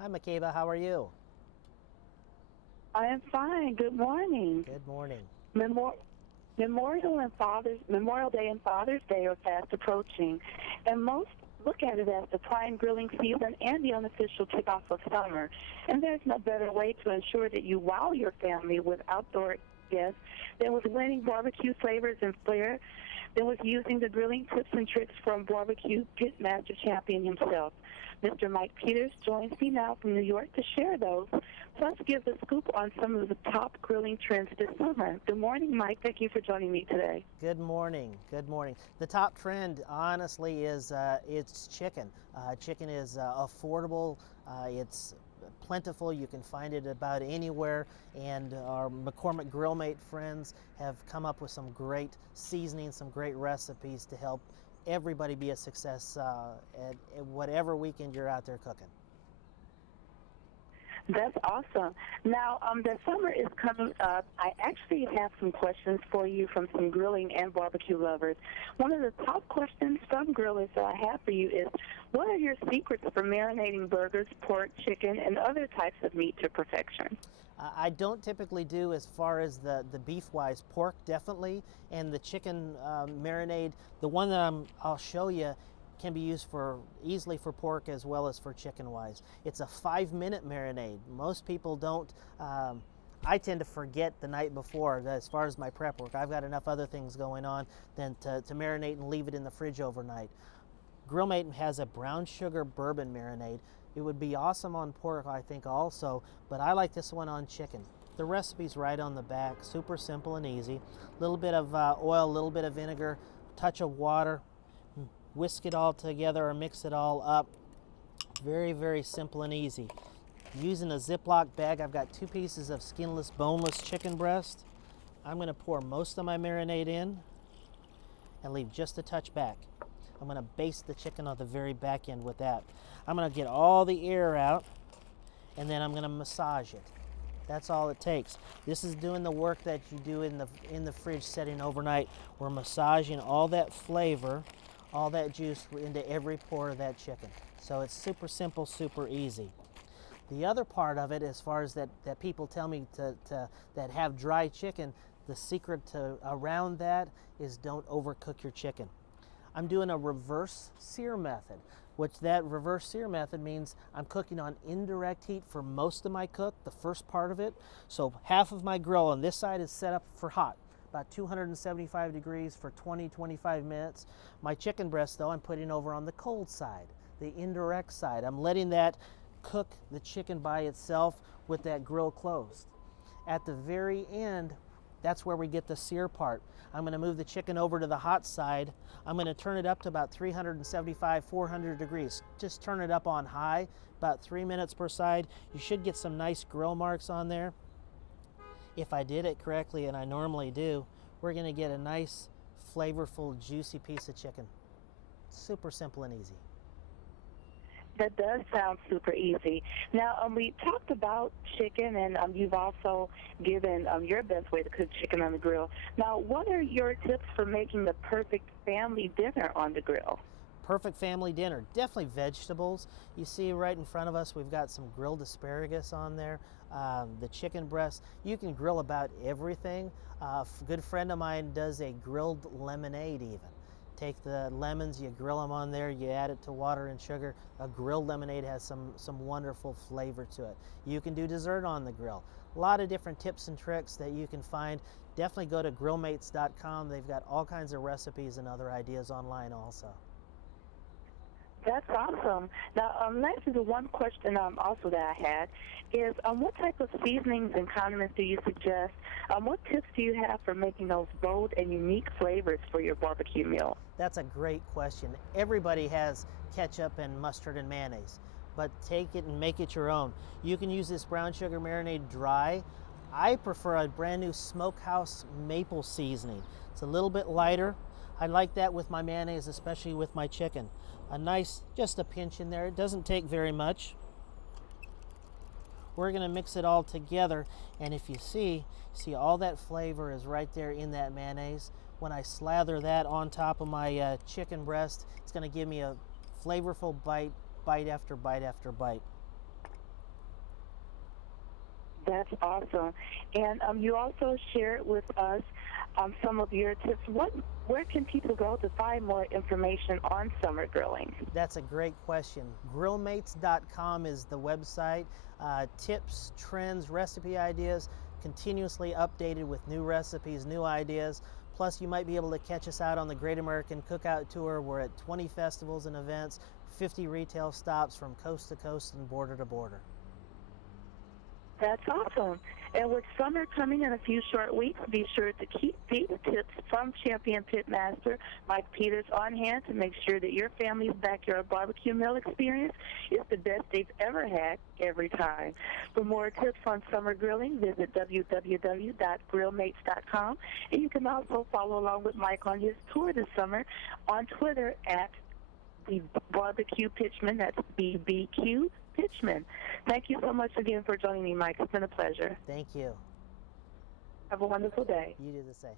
Hi, Makeba. How are you? I am fine. Good morning. Good morning. Memor- Memorial Day and Father's Day are fast approaching, and most look at it as the prime grilling season and the unofficial kickoff of summer. And there's no better way to ensure that you wow your family with outdoor guests than with winning barbecue flavors and flair, than with using the grilling tips and tricks from barbecue pitmaster champion himself. Mr. Mike Peters joins me now from New York to share those, plus give the scoop on some of the top grilling trends this summer. Good morning, Mike. Thank you for joining me today. Good morning. Good morning. The top trend, honestly, is it's chicken. Chicken is affordable. It's plentiful. You can find it about anywhere. And our McCormick Grill Mate friends have come up with some great seasonings, some great recipes to help everybody be a success at whatever weekend you're out there cooking. That's awesome. Now, the summer is coming up. I actually have some questions for you from some grilling and barbecue lovers. One of the top questions from grillers that I have for you is, what are your secrets for marinating burgers, pork, chicken, and other types of meat to perfection? I don't typically do as far as the beef-wise. Pork definitely, and the chicken marinade. The one that I'll show you can be used for easily for pork as well as for chicken-wise. It's a 5-minute marinade. Most people don't. I tend to forget the night before as far as my prep work. I've got enough other things going on than to marinate and leave it in the fridge overnight. Grillmate has a brown sugar bourbon marinade. It would be awesome on pork, I think, also, but I like this one on chicken. The recipe's right on the back, super simple and easy. A little bit of oil, a little bit of vinegar, touch of water, whisk it all together or mix it all up. Very, very simple and easy. Using a Ziploc bag, I've got 2 pieces of skinless, boneless chicken breast. I'm going to pour most of my marinade in and leave just a touch back. I'm going to baste the chicken on the very back end with that. I'm going to get all the air out, and then I'm going to massage it. That's all it takes. This is doing the work that you do in the fridge setting overnight. We're massaging all that flavor, all that juice into every pore of that chicken. So it's super simple, super easy. The other part of it, as far as that people tell me that have dry chicken, the secret around that is don't overcook your chicken. I'm doing a reverse sear method, which that reverse sear method means I'm cooking on indirect heat for most of my cook, the first part of it. So half of my grill on this side is set up for hot, about 275 degrees for 20-25 minutes. My chicken breast, though, I'm putting over on the cold side, the indirect side. I'm letting that cook the chicken by itself with that grill closed. At the very end, that's where we get the sear part. I'm going to move the chicken over to the hot side. I'm going to turn it up to about 375, 400 degrees. Just turn it up on high, about 3 minutes per side. You should get some nice grill marks on there. If I did it correctly, and I normally do, we're going to get a nice, flavorful, juicy piece of chicken. Super simple and easy. That does sound super easy. Now, we talked about chicken, and you've also given your best way to cook chicken on the grill. Now, what are your tips for making the perfect family dinner on the grill? Perfect family dinner. Definitely vegetables. You see right in front of us, we've got some grilled asparagus on there, the chicken breast. You can grill about everything. A good friend of mine does a grilled lemonade even. Take the lemons, you grill them on there, you add it to water and sugar. A grilled lemonade has some wonderful flavor to it. You can do dessert on the grill. A lot of different tips and tricks that you can find. Definitely go to grillmates.com. They've got all kinds of recipes and other ideas online also. That's awesome. Now, next is the one question also that I had is what type of seasonings and condiments do you suggest? What tips do you have for making those bold and unique flavors for your barbecue meal? That's a great question. Everybody has ketchup and mustard and mayonnaise, but take it and make it your own. You can use this brown sugar marinade dry. I prefer a brand new smokehouse maple seasoning. It's a little bit lighter. I like that with my mayonnaise, especially with my chicken. A nice, just a pinch in there. It doesn't take very much. We're going to mix it all together, and if you see all that flavor is right there in that mayonnaise. When I slather that on top of my chicken breast, it's going to give me a flavorful bite after bite after bite. That's awesome. And you also shared with us some of your tips. Where can people go to find more information on summer grilling? That's a great question. Grillmates.com is the website. Tips, trends, recipe ideas, continuously updated with new recipes, new ideas. Plus, you might be able to catch us out on the Great American Cookout Tour. We're at 20 festivals and events, 50 retail stops from coast to coast and border to border. That's awesome. And with summer coming in a few short weeks, be sure to keep these tips from champion pitmaster Mike Peters on hand to make sure that your family's backyard barbecue meal experience is the best they've ever had every time. For more tips on summer grilling, visit www.grillmates.com. And you can also follow along with Mike on his tour this summer on Twitter at the BBQ Pitchman. That's BBQ Pitchman. Thank you so much again for joining me, Mike. It's been a pleasure. Thank you. Have a wonderful day. You do the same.